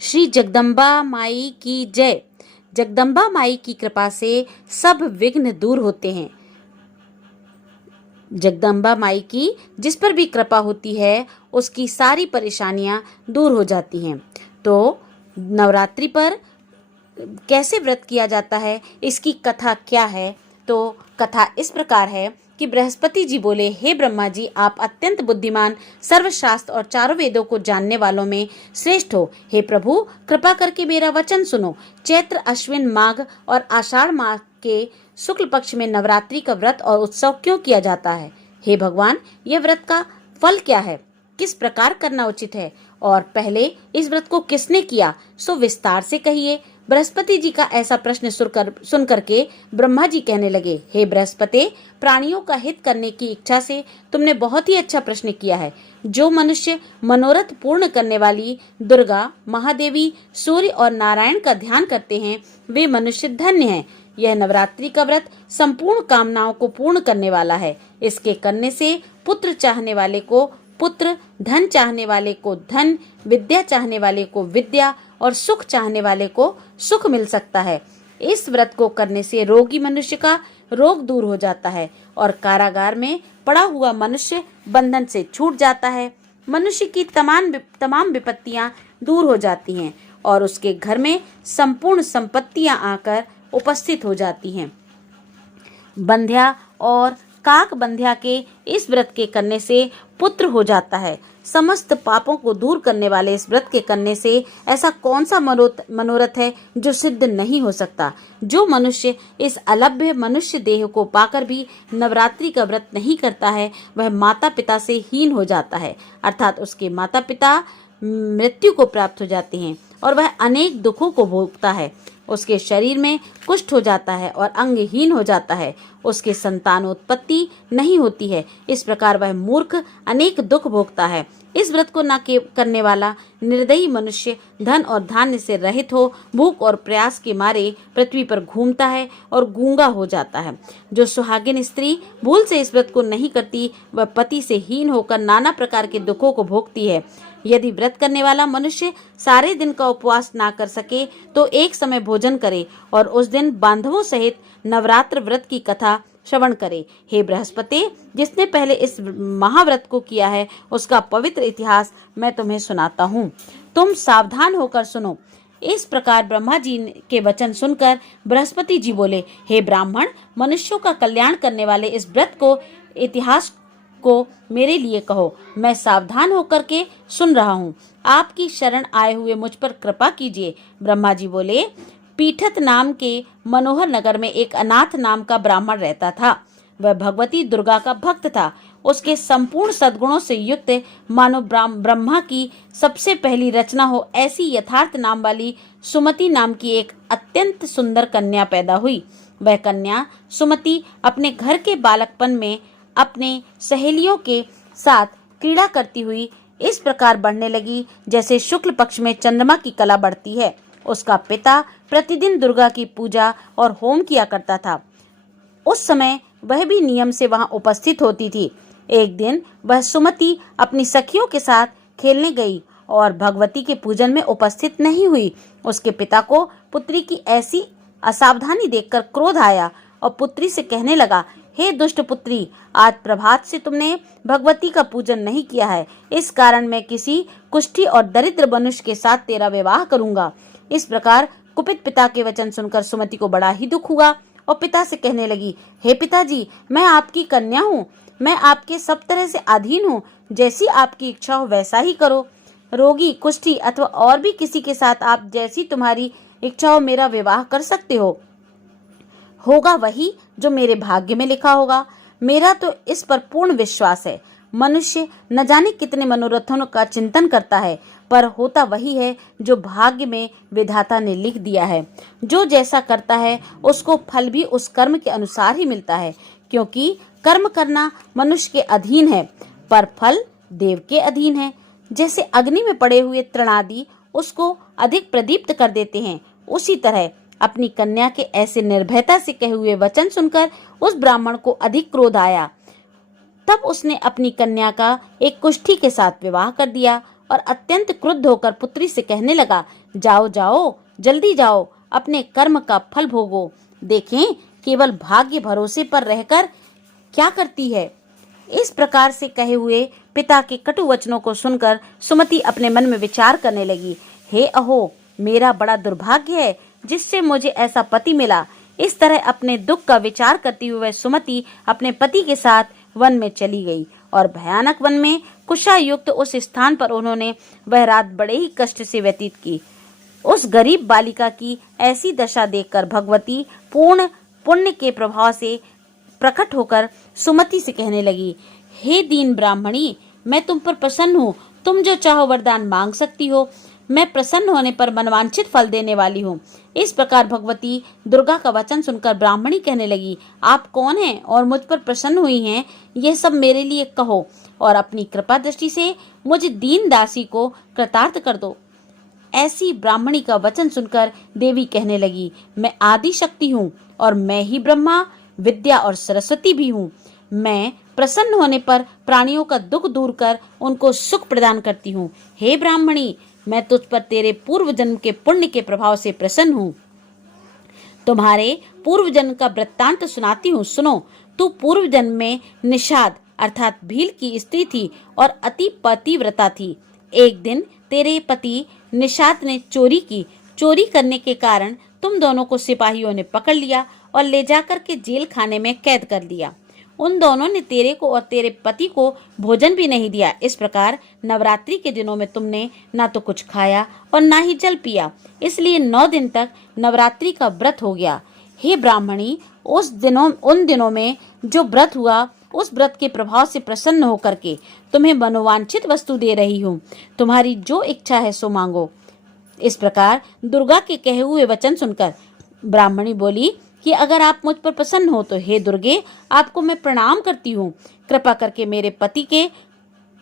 श्री जगदम्बा माई की जय। जगदम्बा माई की कृपा से सब विघ्न दूर होते हैं। जगदम्बा माई की जिस पर भी कृपा होती है उसकी सारी परेशानियां दूर हो जाती हैं। तो नवरात्रि पर कैसे व्रत किया जाता है, इसकी कथा क्या है? तो कथा इस प्रकार है कि बृहस्पति जी बोले, हे ब्रह्मा जी, आप अत्यंत बुद्धिमान, सर्वशास्त्र और चारों वेदों को जानने वालों में श्रेष्ठ हो। हे प्रभु, कृपा करके मेरा वचन सुनो। चैत्र, अश्विन, माघ और आषाढ़ माह के शुक्ल पक्ष में नवरात्रि का व्रत और उत्सव क्यों किया जाता है? हे भगवान, यह व्रत का फल क्या है? किस प्रकार करना उचित है? और पहले इस व्रत को किसने किया, सो विस्तार से कहिए। बृहस्पति जी का ऐसा प्रश्न सुन करके ब्रह्मा जी कहने लगे, हे बृहस्पति, प्राणियों का हित करने की इच्छा से तुमने बहुत ही अच्छा प्रश्न किया है। जो मनुष्य मनोरथ पूर्ण करने वाली दुर्गा, महादेवी, सूर्य और नारायण का ध्यान करते हैं, वे मनुष्य धन्य हैं। यह नवरात्रि का व्रत संपूर्ण कामनाओं को पूर्ण करने वाला है। इसके करने से पुत्र चाहने वाले को पुत्र, धन चाहने वाले को धन, विद्या चाहने वाले को विद्या और सुख चाहने वाले को सुख मिल सकता है। इस व्रत को करने से रोगी मनुष्य का रोग दूर हो जाता है और कारागार में पड़ा हुआ मनुष्य बंधन से छूट जाता है। मनुष्य की तमाम विपत्तियां दूर हो जाती हैं और उसके घर में संपूर्ण संपत्तियां आकर उपस्थित हो जाती हैं। बंध्या और काक बंध्या के इस व्रत के करने से पुत्र हो जाता है। समस्त पापों को दूर करने वाले इस व्रत के करने से ऐसा कौन सा मनोरथ है जो सिद्ध नहीं हो सकता? जो मनुष्य इस अलभ्य मनुष्य देह को पाकर भी नवरात्रि का व्रत नहीं करता है, वह माता पिता से हीन हो जाता है, अर्थात उसके माता पिता मृत्यु को प्राप्त हो जाते हैं और वह अनेक दुखों को भोगता है। उसके शरीर में कुष्ठ हो जाता है और अंगहीन हो जाता है। उसके संतानोत्पत्ति नहीं होती है। इस प्रकार वह मूर्ख अनेक दुख भोगता है। इस व्रत को न करने वाला निर्दयी मनुष्य धन और धान्य से रहित हो भूख और प्रयास के मारे पृथ्वी पर घूमता है और गूंगा हो जाता है। जो सुहागिन स्त्री भूल से इस व्रत को नहीं करती, वह पति से हीन होकर नाना प्रकार के दुखों को भोगती है। यदि व्रत करने वाला मनुष्य सारे दिन का उपवास ना कर सके तो एक समय भोजन करे और उस दिन बांधवों सहित नवरात्र व्रत की कथा श्रवण करे। हे बृहस्पति, जिसने पहले इस महाव्रत को किया है उसका पवित्र इतिहास मैं तुम्हें सुनाता हूँ। तुम सावधान होकर सुनो। इस प्रकार ब्रह्मा जी के वचन सुनकर बृहस्पति जी बोले, हे ब्राह्मण, मनुष्यों का कल्याण करने वाले इस व्रत को इतिहास को मेरे लिए कहो। मैं सावधान होकर के सुन रहा हूँ। आपकी शरण आए हुए मुझ पर कृपा कीजिए। ब्रह्मा जी बोले, पीठत नाम के मनोहर नगर में एक अनाथ नाम का ब्राह्मण रहता था। वह भगवती दुर्गा का भक्त था। उसके संपूर्ण सद्गुणों से युक्त मानो ब्रह्मा की सबसे पहली रचना हो ऐसी यथार्थ नाम वाली सुमति नाम की एक अत्यंत सुंदर कन्या पैदा हुई। वह कन्या सुमति अपने घर के बालकपन में अपने सहेलियों के साथ क्रीड़ा करती हुई इस प्रकार बढ़ने लगी जैसे शुक्ल पक्ष में चंद्रमा की कला बढ़ती है। उसका पिता प्रतिदिन दुर्गा की पूजा और होम किया करता था। उस समय वह भी नियम से वहां उपस्थित होती थी। एक दिन वह सुमति अपनी सखियों के साथ खेलने गई और भगवती के पूजन में उपस्थित नहीं हुई। उसके पिता को पुत्री की ऐसी असावधानी देखकर क्रोध आया और पुत्री से कहने लगा, हे दुष्ट पुत्री, आज प्रभात से तुमने भगवती का पूजन नहीं किया है। इस कारण मैं किसी कुष्ठी और दरिद्र मनुष्य के साथ तेरा विवाह करूंगा। इस प्रकार कुपित पिता के वचन सुनकर सुमति को बड़ा ही दुख हुआ और पिता से कहने लगी, हे पिताजी, मैं आपकी कन्या हूँ। मैं आपके सब तरह से अधीन हूँ। जैसी आपकी इच्छा हो वैसा ही करो। रोगी, कुष्ठी अथवा और भी किसी के साथ आप जैसी तुम्हारी इच्छा हो मेरा विवाह कर सकते हो। होगा वही जो मेरे भाग्य में लिखा होगा। मेरा तो इस पर पूर्ण विश्वास है। मनुष्य न जाने कितने मनोरथों का चिंतन करता है, पर होता वही है जो भाग्य में विधाता ने लिख दिया है। जो जैसा करता है उसको फल भी उस कर्म के अनुसार ही मिलता है, क्योंकि कर्म करना मनुष्य के अधीन है पर फल देव के अधीन है। जैसे अग्नि में पड़े हुए तृणादि उसको अधिक प्रदीप्त कर देते हैं, उसी तरह अपनी कन्या के ऐसे निर्भयता से कहे हुए वचन सुनकर उस ब्राह्मण को अधिक क्रोध आया। तब उसने अपनी कन्या का एक कुष्ठी के साथ विवाह कर दिया। और अत्यंत क्रुद्ध होकर पुत्री से कहने लगा, जाओ जाओ, जल्दी जाओ, अपने कर्म का फल भोगो। देखें केवल भाग्य भरोसे पर रहकर क्या करती है। इस प्रकार से कहे हुए पिता के कटु वचनों को सुनकर सुमति अपने मन में विचार करने लगी, हे अहो, मेरा बड़ा दुर्भाग्य है जिससे मुझे ऐसा पति मिला। इस तरह अपने दुख का विचार करती हुए सुमति अपने पति के साथ वन में चली गई और भयानक वन में कुशायुक्त उस स्थान पर उन्होंने वह रात बड़े ही कष्ट से व्यतीत की। उस गरीब बालिका की ऐसी दशा देखकर भगवती पूर्ण पुण्य के प्रभाव से प्रकट होकर सुमति से कहने लगी, हे दीन ब्राह्मणी, मैं तुम पर प्रसन्न हूँ, तुम जो चाहो वरदान मांग सकती हो, मैं प्रसन्न होने पर मनवांछित फल देने वाली हूँ। इस प्रकार भगवती दुर्गा का वचन सुनकर ब्राह्मणी कहने लगी, आप कौन हैं और मुझ पर प्रसन्न हुई हैं, यह सब मेरे लिए कहो और अपनी कृपा दृष्टि से मुझ दीन दासी को कृतार्थ कर दो। ऐसी ब्राह्मणी का वचन सुनकर देवी कहने लगी, मैं आदि शक्ति हूँ और मैं ही ब्रह्मा, विद्या और सरस्वती भी हूँ। मैं प्रसन्न होने पर प्राणियों का दुख दूर कर उनको सुख प्रदान करती हूँ। हे ब्राह्मणी, मैं तुझ पर तेरे पूर्व जन्म के पुण्य के प्रभाव से प्रसन्न हूँ। तुम्हारे पूर्व जन्म का वृत्तांत सुनाती हूँ, सुनो। तू पूर्व जन्म में निषाद अर्थात भील की स्त्री थी और अति पतिव्रता थी। एक दिन तेरे पति निषाद ने चोरी की। चोरी करने के कारण तुम दोनों को सिपाहियों ने पकड़ लिया और ले जाकर के जेल खाने में कैद कर दिया। उन दोनों ने तेरे को और तेरे पति को भोजन भी नहीं दिया। इस प्रकार नवरात्रि के दिनों में तुमने ना तो कुछ खाया और ना ही जल पिया, इसलिए 9 दिन तक नवरात्रि का व्रत हो गया। हे ब्राह्मणी, उन दिनों में जो व्रत हुआ, उस व्रत के प्रभाव से प्रसन्न होकर के तुम्हें मनोवांछित वस्तु दे रही हूँ। तुम्हारी जो इच्छा है सो मांगो। इस प्रकार दुर्गा के कहे हुए वचन सुनकर ब्राह्मणी बोली कि अगर आप मुझ पर प्रसन्न हो तो हे दुर्गे, आपको मैं प्रणाम करती हूँ। कृपा करके मेरे पति के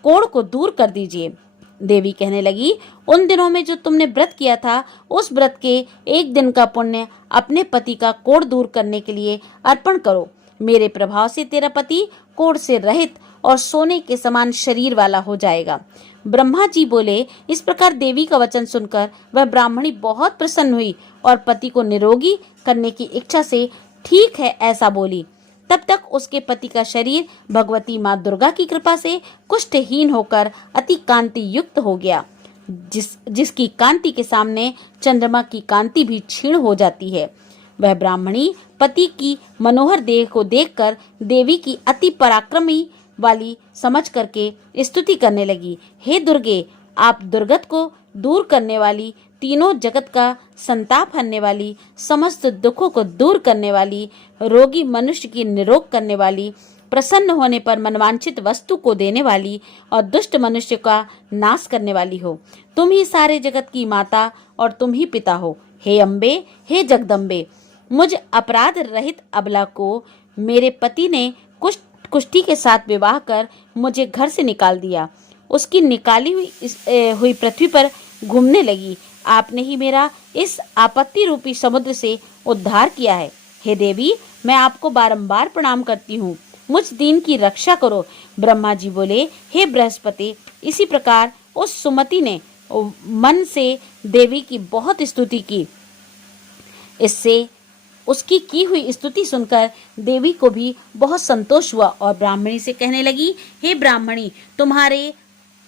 कोढ़ को दूर कर दीजिए। देवी कहने लगी, उन दिनों में जो तुमने व्रत किया था, उस व्रत के एक दिन का पुण्य अपने पति का कोढ़ दूर करने के लिए अर्पण करो। मेरे प्रभाव से तेरा पति कोढ़ से रहित और सोने के समान शरीर वाला हो जाएगा। ब्रह्मा जी बोले। इस प्रकार देवी का वचन सुनकर वह ब्राह्मणी बहुत प्रसन्न हुई और पति को निरोगी करने की इच्छा से ठीक है ऐसा बोली। तब तक उसके पति का शरीर भगवती माँ दुर्गा की कृपा से कुष्ठहीन होकर अति कांति युक्त हो गया, जिसकी कांति के सामने चंद्रमा की कांति भी क्षीण हो जाती है। वह ब्राह्मणी पति की मनोहर देह को देखकर देवी की अति पराक्रमी वाली समझ करके स्तुति करने लगी। हे दुर्गे, आप दुर्गत को दूर करने वाली, तीनों जगत का संताप हरने वाली, समस्त दुखों को दूर करने वाली, रोगी मनुष्य की निरोग करने वाली, प्रसन्न होने पर मनवांछित वस्तु को देने वाली और दुष्ट मनुष्य का नाश करने वाली हो। तुम ही सारे जगत की माता और तुम ही पिता हो। हे अम्बे, हे जगदम्बे, मुझ अपराध रहित अबला को मेरे पति ने कुष्ठी के साथ विवाह कर मुझे घर से निकाल दिया। उसकी निकाली हुई पृथ्वी पर घूमने लगी। आपने ही मेरा इस आपत्ति रूपी समुद्र से उद्धार किया है। हे देवी, मैं आपको बारंबार प्रणाम करती हूँ, मुझ दीन की रक्षा करो। ब्रह्मा जी बोले, हे बृहस्पति। इसी प्रकार उस सुमति ने मन से देवी की बहुत स्तुति की। इससे उसकी की हुई स्तुति सुनकर देवी को भी बहुत संतोष हुआ और ब्राह्मणी से कहने लगी, हे ब्राह्मणी, तुम्हारे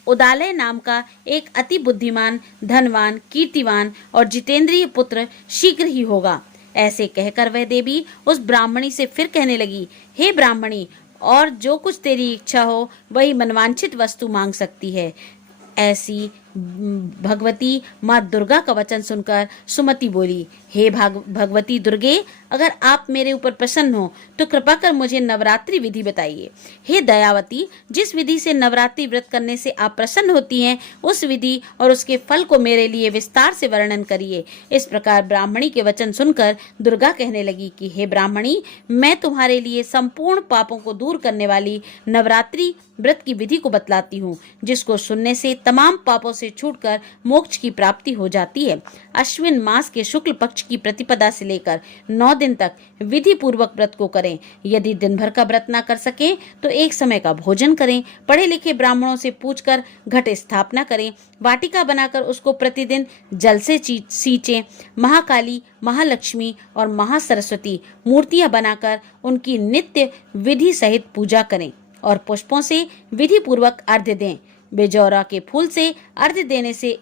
उदालय नाम का एक अति बुद्धिमान, धनवान, कीर्तिवान और जितेंद्रिय पुत्र शीघ्र ही होगा। ऐसे कहकर वह देवी उस ब्राह्मणी से फिर कहने लगी, हे ब्राह्मणी, और जो कुछ तेरी इच्छा हो वही मनवांछित वस्तु मांग सकती है। ऐसी भगवती माँ दुर्गा का वचन सुनकर सुमति बोली, हे भगवती दुर्गे, अगर आप मेरे ऊपर प्रसन्न हो तो कृपा कर मुझे नवरात्रि विधि बताइए। हे दयावती, जिस विधि से नवरात्रि व्रत करने से आप प्रसन्न होती हैं, उस विधि और उसके फल को मेरे लिए विस्तार से वर्णन करिए। इस प्रकार ब्राह्मणी के वचन सुनकर दुर्गा कहने लगी कि हे ब्राह्मणी, मैं तुम्हारे लिए संपूर्ण पापों को दूर करने वाली नवरात्रि व्रत की विधि को बतलाती हूँ, जिसको सुनने से तमाम पापों से से छूटकर मोक्ष की प्राप्ति हो जाती है। अश्विन मास के शुक्ल पक्ष की प्रतिपदा से लेकर 9 दिन तक विधि पूर्वक व्रत को करें। यदि दिन भर का व्रत ना कर सकें तो एक समय का भोजन करें। पढ़े लिखे ब्राह्मणों से पूछकर घट स्थापना करें। वाटिका बनाकर उसको प्रतिदिन जल से सींचें। महाकाली, महालक्ष्मी और महासरस्वती मूर्तियां बनाकर उनकी नित्य विधि सहित पूजा करें और पुष्पों से विधि पूर्वक अर्घ्य दें। बेजौरा के फूल से अर्घ्य देने से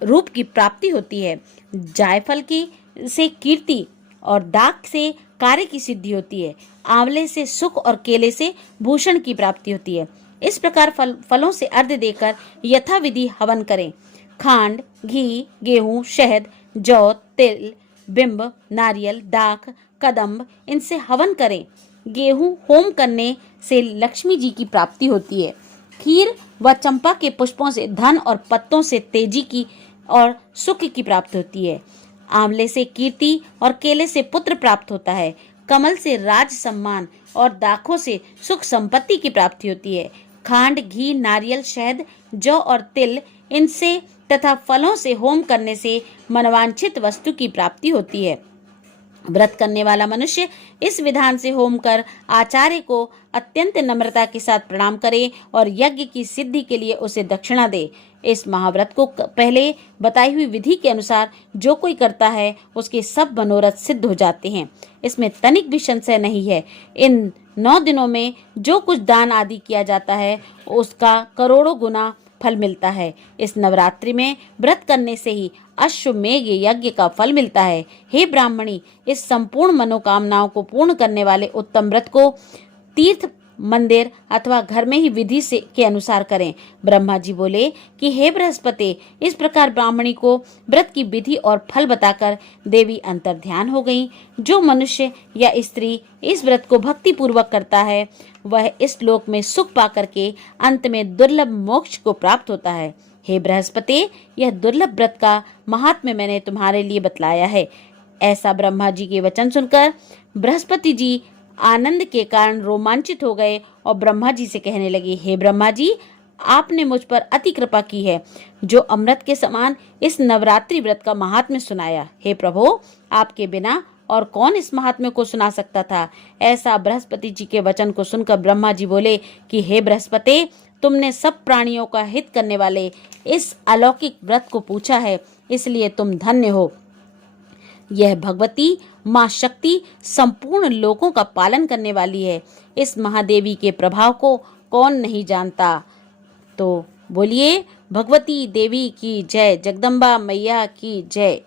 रूप की प्राप्ति होती है। जायफल की से कीर्ति और दाख से कार्य की सिद्धि होती है। आंवले से सुख और केले से भूषण की प्राप्ति होती है। इस प्रकार फलों से अर्घ्य देकर यथाविधि हवन करें। खांड, घी, गेहूं, शहद, जौ, तिल, बिंब, नारियल, दाख, कदम्ब इनसे हवन करें। गेहूं होम करने से लक्ष्मी जी की प्राप्ति होती है। खीर व चंपा के पुष्पों से धन और पत्तों से तेजी की और सुख की प्राप्ति होती है। आंवले से कीर्ति और केले से पुत्र प्राप्त होता है। कमल से राज सम्मान और दाखों से सुख संपत्ति की प्राप्ति होती है। खांड, घी, नारियल, शहद, जौ और तिल इनसे तथा फलों से होम करने से मनवांछित वस्तु की प्राप्ति होती है। व्रत करने वाला मनुष्य इस विधान से होम कर आचार्य को अत्यंत नम्रता के साथ प्रणाम करे और यज्ञ की सिद्धि के लिए उसे दक्षिणा दे। इस महाव्रत को पहले बताई हुई विधि के अनुसार जो कोई करता है उसके सब मनोरथ सिद्ध हो जाते हैं। इसमें तनिक भी संशय नहीं है। इन 9 दिनों में जो कुछ दान आदि किया जाता है उसका करोड़ों गुना फल मिलता है। इस नवरात्रि में व्रत करने से ही अश्वमेध यज्ञ का फल मिलता है। हे ब्राह्मणी, इस संपूर्ण मनोकामनाओं को पूर्ण करने वाले उत्तम व्रत को तीर्थ, मंदिर अथवा घर में ही विधि से के अनुसार करें। ब्रह्मा जी बोले कि हे बृहस्पति, इस प्रकार ब्राह्मणी को व्रत की विधि और फल बताकर देवी अंतर ध्यान हो गई। जो मनुष्य या स्त्री इस व्रत को भक्ति पूर्वक करता है वह इस लोक में सुख पाकर के अंत में दुर्लभ मोक्ष को प्राप्त होता है। हे बृहस्पति, यह दुर्लभ व्रत का महात्म्य मैंने तुम्हारे लिए बतलाया है। ऐसा ब्रह्मा जी के वचन सुनकर बृहस्पति जी आनंद के कारण रोमांचित हो गए और ब्रह्मा जी से कहने लगे, हे ब्रह्मा जी, आपने मुझ पर अति कृपा की है जो अमृत के समान इस नवरात्रि व्रत का महात्म्य सुनाया। हे प्रभु, आपके बिना और कौन इस महात्म्य को सुना सकता था। ऐसा बृहस्पति जी के वचन को सुनकर ब्रह्मा जी बोले कि हे बृहस्पति, तुमने सब प्राणियों का हित करने वाले इस अलौकिक व्रत को पूछा है, इसलिए तुम धन्य हो। यह भगवती माँ शक्ति संपूर्ण लोकों का पालन करने वाली है। इस महादेवी के प्रभाव को कौन नहीं जानता। तो बोलिए भगवती देवी की जय, जगदम्बा मैया की जय।